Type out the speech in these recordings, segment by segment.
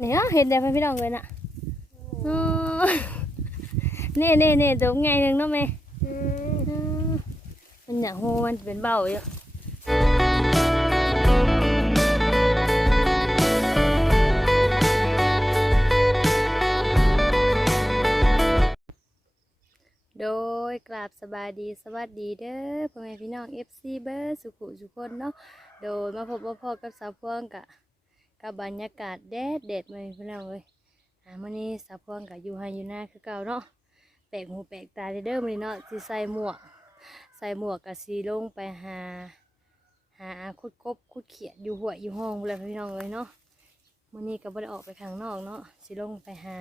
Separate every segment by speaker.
Speaker 1: เนี่ยเห็นได้พ่อพี่น้องเลยน่ะอ๋อเน่เน่เน่ตัวไงหนึ่งเนาะแม่อืมมันอยากโหมันเป็นเบาอยู่โดยกราบสบายดีสวัสดีเด้อพ่อแม่พี่น้อง FC เบอร์สุขุสุคนเนาะโดยมาพบมาพอกับสาวพวงกะ กับบรรยากาศแดดเด็ดมาพี่น้องเลยอ่ามื้อนี้สาวพวงกับอยู่ไฮอยู่หน้าคือเก่าเนาะแปลกหูแปลกตาเด้อมื้อนี้เนาะสิใส่หมวก ใส่หมวกกับสีลงไปหา หาคุดกบคุดเขียดอยู่หัวอยู่ห้องเลยพี่น้องเลยเนาะมื้อนี้ก็บ่ได้ออกไปข้างนอกเนาะสิลงไปหา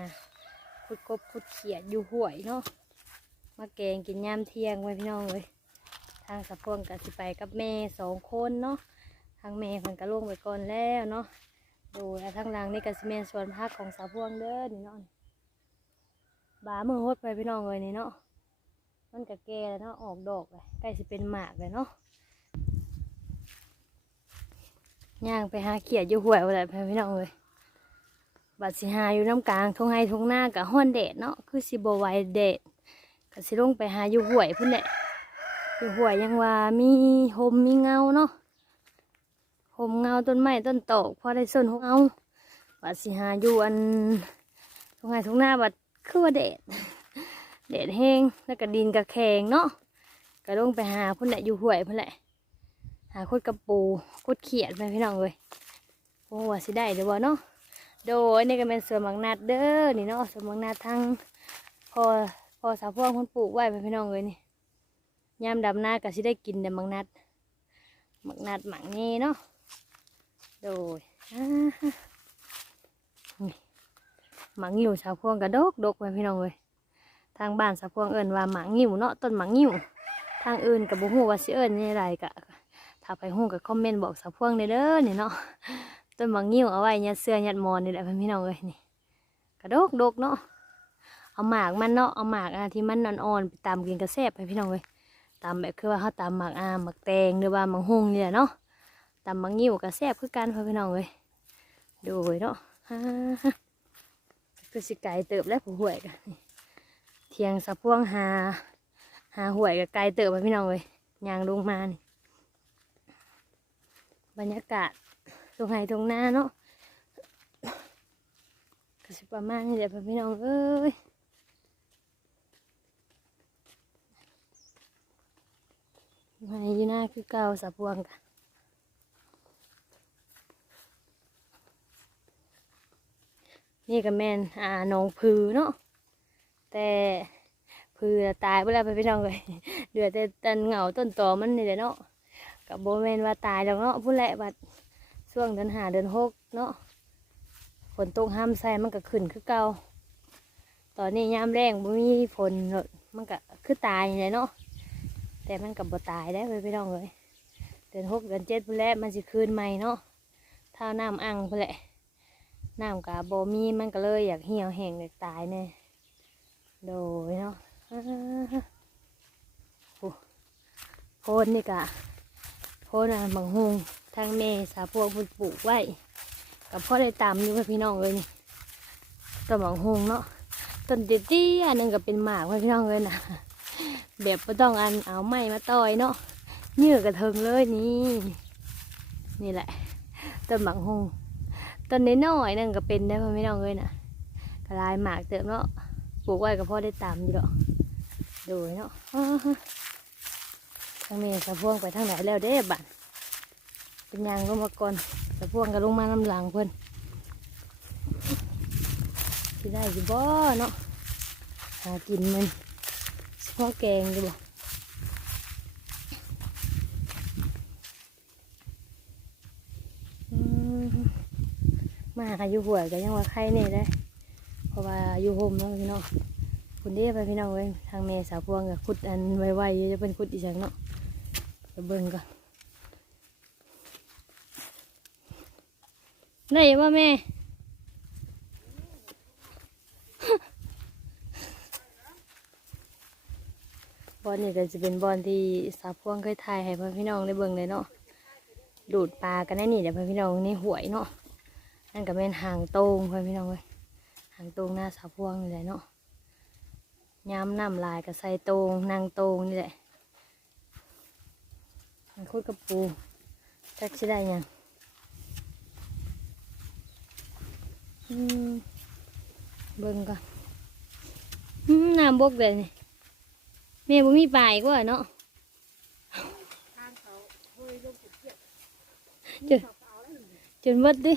Speaker 1: คุดกบคุดเขียดอยู่ห้วยเนาะมาแกงกินยามเที่ยงไว้พี่น้องเลยทางสาวพวงกับสิไปกับแม่สองคนเนาะทางแม่เพิ่นก็ลงไปก่อนแล้วเนาะ ดูแล้วทางหล่างนี่ก็สิเมนสวนพักของสาวพวงเด้อนี่เนาะบามือหดไปพี่น้องเลยนี่เนาะมันก็แก่แล้วเนาะออกดอกเลยใกล้สิเป็นหมากเลยเนาะย่างไปหาเขียดอยู่หวยอะไรไปพี่น้องเลยบัดสิหาอยู่น้ำกลางทงไห้ทงหน้ากับห้อนแดดเนาะคือสิบไวแดดก็สิลงไปหาอยู่หวยพุ่นแหละอยู่หวยยังว่ามีโฮมมีเงาเนาะ ผมเงาต้นไม้ต้นโตกพอได้ส้นของเอาบัดสิหาอยู่อันตรงไหนตรงหน้าบัดคือว่าแดดแดดแห้งแล้วก็ดินกระแขงเนาะก็ลงไปหาพุ่นแหละอยู่ห้วยพุ่นแหละ หาคุดกระปูคุดเขียดไปพี่น้องเลยโอ้ว่าสิได้เดี๋ยวบ่เนาะโดยนี่ก็เป็นสวนมังนัดเด้อนี่เนาะสวนมังนัดทั้งพอพอสาวพวงเพิ่นปลูกไว้ไปพี่น้องเลยนี่ยามดำหน้าก็สิได้กินแต่มังนัดมังนัดหมังนี้เนาะ โดยหมังงิ้วสาวพวงกระดกดกไปพี่น้องเลยทางบ้านสาวพวงเอิญว่าหมังงิ้วเนาะต้นหมังงิ้วทางอื่นกับบุหูว่าสิเอิญนี่ไรกะถ้าไปหูกับคอมเมนต์บอกสาวพวงเด้อเนี่ยเนาะต้นหมังงิ้วเอาไว้ยัดเสื้อยัดมอนนี่แหละพี่น้องเลยนี่กระดกดกเนาะเอาหมากมันเนาะเอาหมากอะที่มันอ่อนๆไปตามกินกระแซบไปพี่น้องเลยตามแบบคือว่าเขาตามหมากอ่าหมากแตงหรือว่าหมากฮุงนี่แหละเนาะ ตำมังงิ้วก็แซ่บคือกันพ่อพี่น้องเลยดูเนาะคือสิไก่เติบแล้วผู้ห่วยกันเทียงสะพวงหา หาห่วยกับไก่เติบพ่อพี่น้องเลยยางลงมานี่บรรยากาศตรงไหนตรงหน้าเนาะก็สิประมาณนี้แหละพ่อพี่น้องเอ้ยยู่ไหนอยู่หน้าคือเก่าสะพวงกัน นี่ก็แม่นอ่าหนองพือเนาะแต่พือตายไปแล้วไปพี่น้องเลยเหลือดแต่ต้นเหงาต้นตอมันนี่แหละเนาะกับโบแมนว่าตายแล้วเนาะพูดแหละบัดช่วงเดือนหาเดือนหกเนาะฝนตกห้ามใส่มันก็ขึ้นคือเก่าตอนนี้ยามแรงบ่มีฝนเนอะมันก็คือตายเลยเนาะแต่มันกับบ่ตายได้ไปพี่น้องเลยเดือนหกเดือนเจ็ดพูดแหละมันสิคืนใหม่เนาะเท่าน้ำอังพูดแหละ น้ำกะบมีมันก็เลยอยากเหี่ยวแห้งอยากตายเนี่ยโดยเนาะโอ้โพนนี่กะโพนอะบางฮงทางเมสาพวกคุณปลูกไว้ กับพ่อได้ตามอยู่กับพี่น้องเลยนี่ต้นบางฮงเนาะต้นเตี้ยๆอันนึงก็เป็นหมากพี่น้องเลยนะแบบไม่ต้องอันเอาไม้มาต่อยเนาะเยื่อกระเทิงเลยนี่ นี่แหละต้นบางฮง ต้นน้อยๆนั่นก็เป็นได้พ่อไม่น้องเลยนะกระลายหมากเติมเนาะปลูกไว้ก็พอได้ตามอยู่ดอกดูเนาะอ้าฮะทางเมย์สะพวงไปทางไหนแล้วเด้บัดเป็นยางลงมาก่อนสะพวงก็ลงมาน้ำหลังเพิ่นสิได้สิบ่เนาะหากินมันพาะแกงอยู่บ่ มาหาอยู่หัวยก็ยังว่าไข่เนี่ยได้ เพราะว่าอยู่โฮมเนาะพี่น้องคุณเดียไปพี่น้องเว้ยทางเมสาวพวงกับขุดอันไวๆจะเป็นขุดอีสังเนาะไปเบิ่งก่อนได้ว่าแม่บอลนี่ก็จะเป็นบอลที่สาวพวงเคยถ่ายให้พ่อพี่น้องได้เบิ่งเลยเนาะดูดปลากันแน่นี่เดี๋ยวพ่อพี่น้องนี่หวยเนาะ นั่นก็เป็นหางโตงเพื่อนพี่น้องเว้ยหางโตงหน้าสาวพวงนี่แหละเนาะย้ำน้ำลายกับใส่โตงนางโตงนี่แหละมันคุดกับปูจักชิได้หยังอืมเบิ่งก่อนอืมน้ำบกเลยนี่แม่บ่มีปลาอีกว่าเนาะ
Speaker 2: ทางเขาเฮ้ยลงสุดเกียร
Speaker 1: จนจนหมดดิ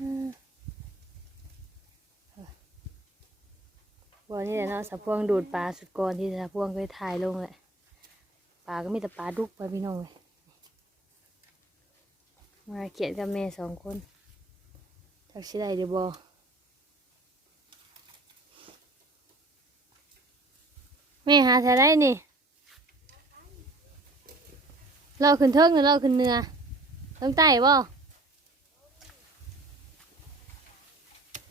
Speaker 1: บ่อนี่แหละเนาะสะพวงดูดปลาสุดก่อนที่สะพวงเคยถ่ายลงแหละปลาก็มีแต่ปลาดุกไปพี่น้องเลยมาเขียนกับแม่สองคนจักชิได้เดี๋ยวบอแม่หาใส่ได้นี่ เราขึ้นเทิงหรือเราขึ้นเนือเทิงใต้บ่ไป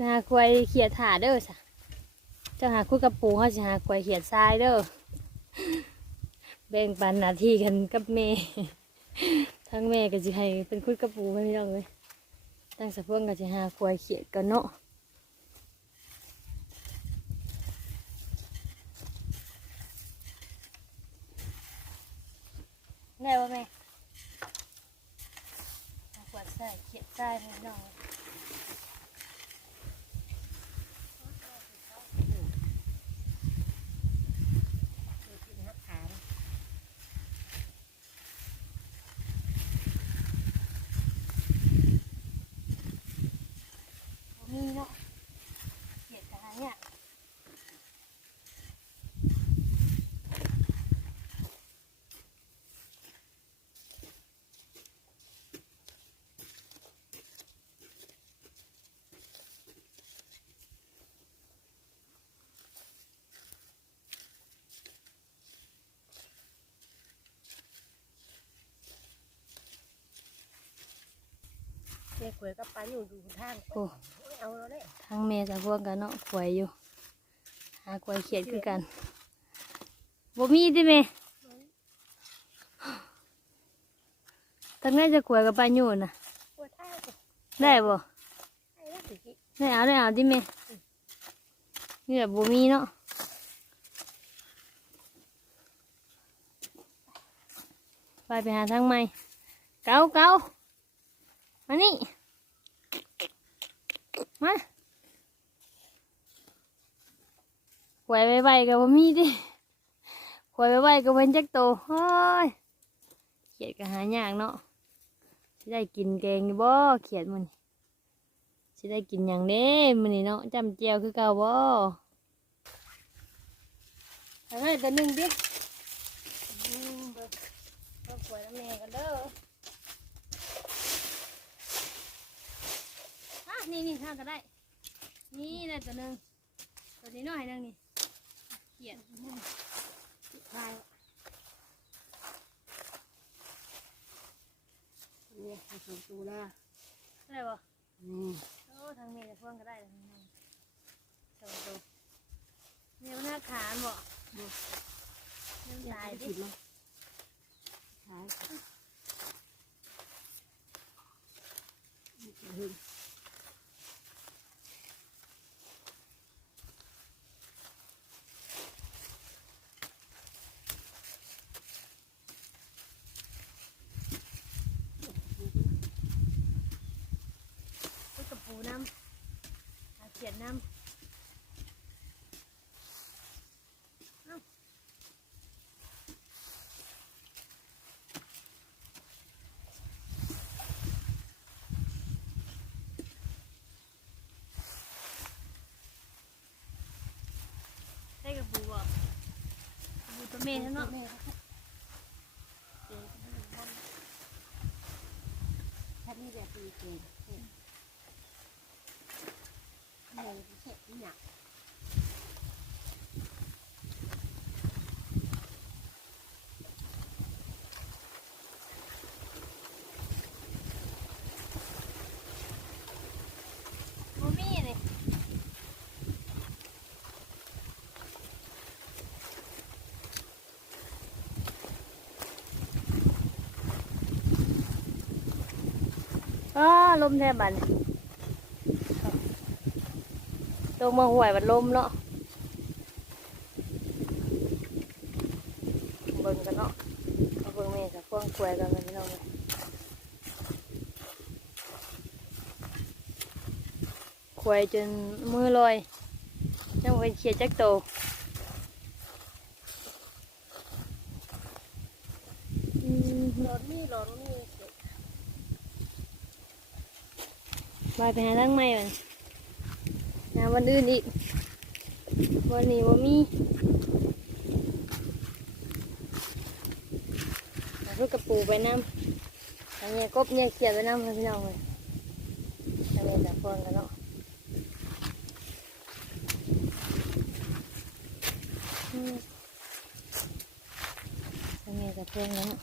Speaker 1: หาควายเขียดถาเด้อสะเจะหาคุยกับปูเขาสิหาควายเขียดทรายเด้อแบ่งปันหน้าที่กันกับแม่ทั้งแม่ก็สิให้เป็นคุยกับปูให้พี่น้องเลยตั้งสะเพื่อนก็สิหาควายเขียดกันเนาะได้ป่ะแม่เอาขวดใส่เขียดทรายให้พี่น้องเลย
Speaker 2: คือกินหักขา
Speaker 1: บ่มีเนาะเขียดกันเนี่ย
Speaker 2: แม่กล้วยก็ปันอยู่ดูทาง
Speaker 1: โอ้
Speaker 2: เอาเราเลย
Speaker 1: ทั้งเมย์จะพวกกันเนาะขวยอยู่ หาขวยเขียดคือกันบ่มีดิเมทั้งนั้นจะขวยกับปลาอยู่น่ะ
Speaker 2: กล้วยท่าก็
Speaker 1: ได้บ่
Speaker 2: ไอ้ละสิกิ
Speaker 1: ได้เอาได้เอาดิเมนี่แบบบ่มีเนาะไปไปหาทางใหม่เกาเกา มานี่ มาขวยไวๆกับบ่มีดิขวยไวๆกับเพิ่นจักโตเฮ้ยเขียดก็หายากเนาะสิได้กินแกงอยู่บ่เขียดมันสิได้กินอย่างเด้มื้อนี้เนาะจำเจียวคือเก่าบ่ทางนั้นตัวหนึงดิอืมเบิ่งเบิกล้วยน้ำแม่กันเด้ออะ นี่นี่ทางก็ได้ นี่ได้ตัวหนึงตัวนี้น้อยหนึงนี่เขียน
Speaker 2: ทายเนี่ยให้สองตัวละ
Speaker 1: ได้บ่
Speaker 2: นี่
Speaker 1: โอ้ทางนี้จะพ่วงก็ได้ทางนี้สองตัวเนี่ยมันน่าขานบ่เนี่ยมันตายดิ
Speaker 2: ผิดมั้ยขายหึง
Speaker 1: พุทธปูน้ำหาเขียนน้ำเอ้าได้กับปูอะปูตัว เมย์ทั้งเนาะ
Speaker 2: แม่เขาเก่งแค่นี้แบบดีเก่งเก่งแม่เสร็จเนี่ย
Speaker 1: ลมแทบบันลงมาห่วยบัดลมเนาะเบิ่งกันเนาะเบิ่งแม่กับพวงควยกันพี่น้องเลยควยจนมือลอยยังเป็นเขียดจักโตอืม
Speaker 2: หลอนนี่หลอนนี่เสร็จ
Speaker 1: บายไปหาทั้งไม่ก่อนหาวันอื่นอีก วันนี้ว่ามีเอาลูกกระปูไปน้ำอันนี้กบเนี่ยเขียดไปน้ำให้พี่น้องเลยอันนี้จะฟอนกันเนาะอันนี้จะเพิ่งแล้วเนาะ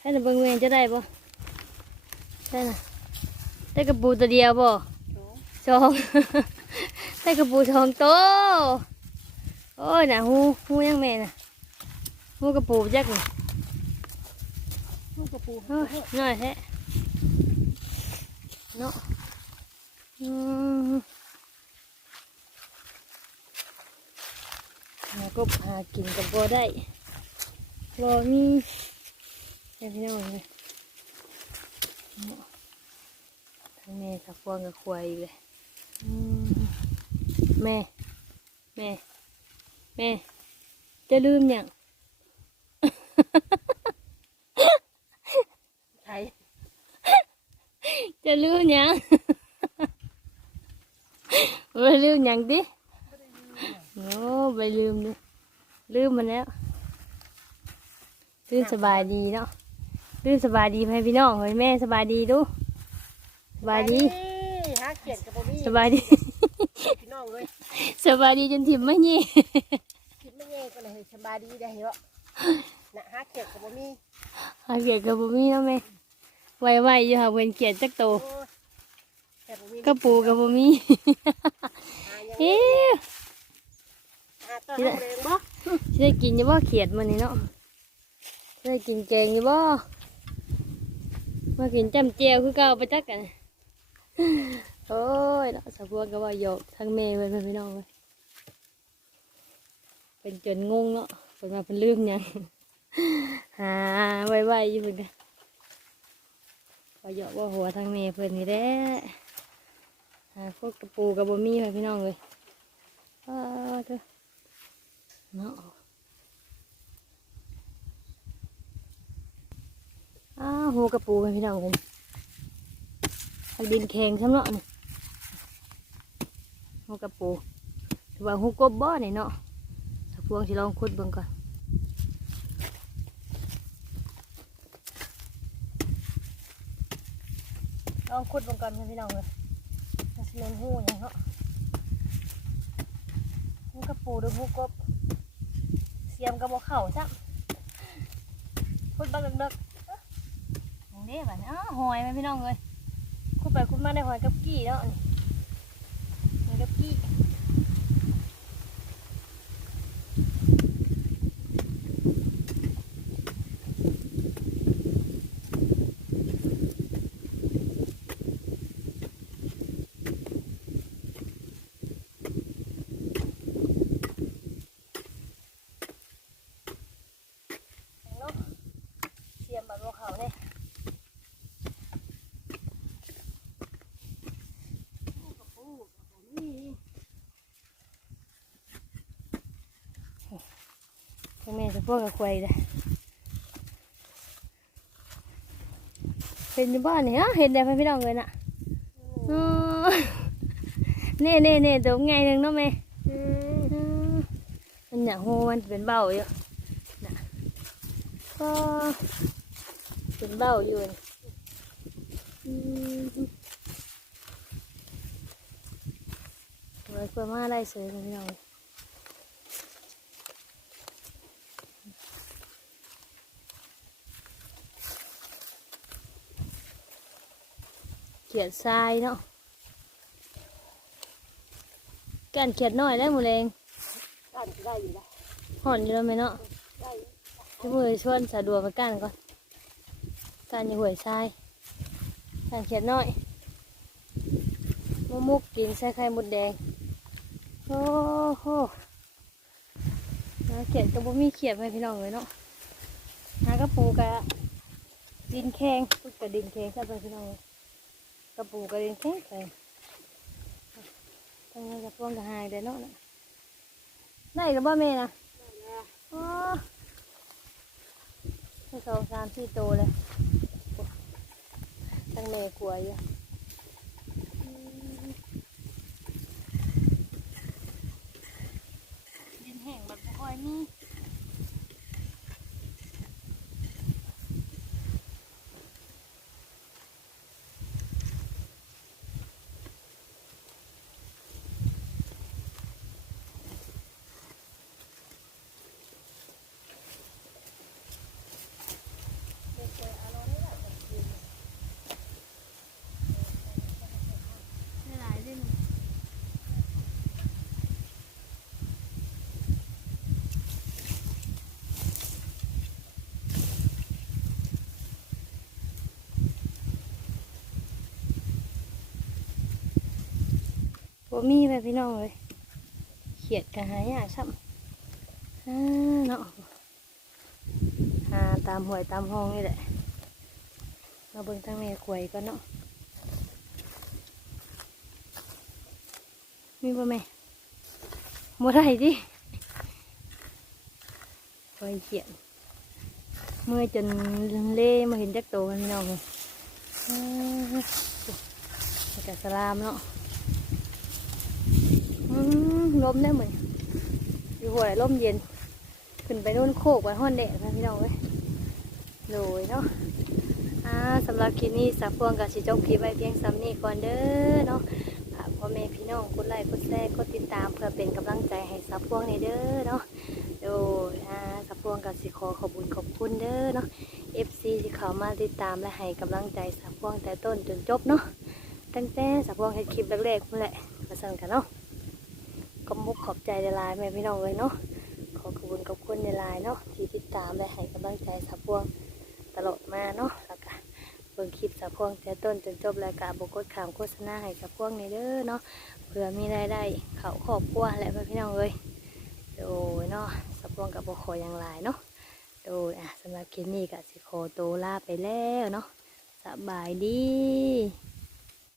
Speaker 1: ให้เราเบิ่งเวงจะได้ปะได้นะ ได้กระปูตัวเดียวปะ
Speaker 2: โอ้
Speaker 1: สองได้กระปูสองโตวโอ้ยน่ะหูหูยังแม่น่ะหูกระปูจักนี่
Speaker 2: ลูกกระปู
Speaker 1: โอ้ยน้อยแท้เนาะอืมหากบหากินกับบ่ได้รอมีแต่พี่น้องเลยเนาะทาง แม่กับฟองกับควายอีกเลยอืมแม่ แม่ แม่ จะลืมอย่าง
Speaker 2: ไทย
Speaker 1: จะลืมหยังไม่ลืมหยังดิโอ้ไปลืมดิลืมมันแล้วลืมสบายดีเนาะลืมสบายดีให้พี่น้องเฮ้ยแม่สบายดีดูส บายดี
Speaker 2: หาเขียนกับบ่มี
Speaker 1: สบายดี
Speaker 2: พี่น้องเลย
Speaker 1: สบายดีจนถิ่มไม่ยี่
Speaker 2: คิดไม่แย่ก็เลยสบายดีได้เหรอนะหาเขียนกับบ่มี
Speaker 1: หาเกียดกับบุมี่เนาะแม่ไวๆอยู่ค่ะเวนเกียดจักโต
Speaker 2: โอ้แต่บ่มี
Speaker 1: กระปูกับบุมี่
Speaker 2: หายัง
Speaker 1: เอ๊ะ
Speaker 2: หาต้นน้ำแรงบ่
Speaker 1: สิได้กินอยี่บ่เขียดมันนี่เนาะสิได้กินแกงอยี่บ่มากินจำเจียวคือเก่าไปจักกัน โอ้ยเนาะสะพวงก็ว่าโยกทั้งเมย์ไปพี่น้องเลยเป็นจนงงเนาะเป็นมาเป็นลืมยังหาไวๆอยู่เหมือนกันพอโยกว่าหัวทั้งเมย์เพิ่นนี่แหละหาพวกกระปูกระบมี่ไปพี่น้องเลยอ้าวเถอะเนาะอ้าวหัวกระปูไปพี่น้องเลย เอาดินแข็งช้ำเนาะนี่หัวกระปูถือว่าหัวกบบ่นี่เนาะสักพวงสิลองขุดเบิ่งก่อนลองขุดเบิ่งก่อนพี่น้องเลยมันสิเป็นหูอย่างเนาะหูกระปูหรือหูกบเสียมกระบอกเข่าจ้ะขุดบักเลิกๆมองเด้บัดนี้อ้าวหอยไหมพี่น้องเลยขุด ไปขุดมาได้หอยกับกี้แล้วนี่หอยกับกี้เนาะเสียมบักบอกเขาเนี่ย พ่อแม่จะพวกกับควายเลยเป็นอยู่บ้านนี่ฮะเห็นได้ไหมพี่น้องเลยน่ะอ๋อเน่เน่เน่ตัวไงหนึ่งเนาะแม่
Speaker 2: อืม
Speaker 1: อืมมันอยากหูมันเป็นเบ้าอยู่นะก็เป็นเบ้าอยู่นี่อืมไว้เพื่อมาได้เสยพี่น้อง เขียดทรายเนาะการเขียดน้อยได้หมดเอง
Speaker 2: ด้านได้อยู่ละ
Speaker 1: ห่อนอยู่แล้วไหมเนาะ
Speaker 2: ได้
Speaker 1: ที่มือชวนสะดวกไปกันก่อนการอยู่หวยทรายหางเขียดน้อยมะมุกกินใส่ไข่มดแดงโอ้โหหาเขียดก็บ่มีเขียดไหมพี่น้องเลยเนาะหากระปูกะดินแข็งพูดกับดินแข็งใช่ไหมพี่น้องเลย กระปูกับดินแข็งแข็งทางนั้นกระพวงกระหายได้เนาะน่ะได้หรือบ่แม่นะอ๋อให้สองสามสี่โตเลยทั้งแม่กลัวอยู่ดินแห้งแบบบ่ค่อยมี บ่มีไปพี่น้องเลยเขียดกันหายากซ้ำอ่าเนาะหาตามหวยตามห้องนี่แหละ มาเบิ่งทางแม่ขวยก็เนาะ มีบ่แม่บ่ได้ดิขวยเขียดเมื่อจนเล่มาเห็นจักโตกันพี่น้องเลยอ่านี่กะสลามเนาะ ลมได้เหมือนอยู่หัวไหนลมเย็น ขึ้นไปนู่นโคกไว้ห้อนแดดนะพี่น้องเว้ยโดยเนาะอ่าสำหรับคลิปนี้สับพวงกับสิจบคลิปไว้เพียงซ้ำนี้ก่อนเด้อเนาะฝากพ่อแม่พี่น้องกดไลค์กดแชร์กดติดตามเพื่อเป็นกำลังใจให้สับพวงในเด้อเนาะโดยอ่าสับพวงกับสิขอขอบคุญขอบคุณเด้อเนาะ FC ที่เขามาติดตามและให้กำลังใจสับพวงแต่ต้นจนจบเนาะตั้งแต่สับพวงเฮ็ดคลิปแรกๆนั่นแหละมาสั่นกันเนาะ ก็มุกขอบใจในไลน์แม่พี่น้องเลยเนาะขอขอบคุณขอบคุณในไลน์เนาะที่ติดตามและให้กำลังใจสาวพวงตลอดมาเนาะแล้วก็เบิ่งคลิปสาวพวงแต่ต้นจนจบแล้วก็บกดข่ามโฆษณาให้สาวพวงในเด้อเนาะเพื่อมีรายได้เขาครอบครัวและแม่พี่น้องเลยโดยเนาะสาวพวงกับบขออย่างหลายเนาะโดยอะสำหรับคลิปนี้ก็สิขอตัวลาไปแล้วเนาะสบายดี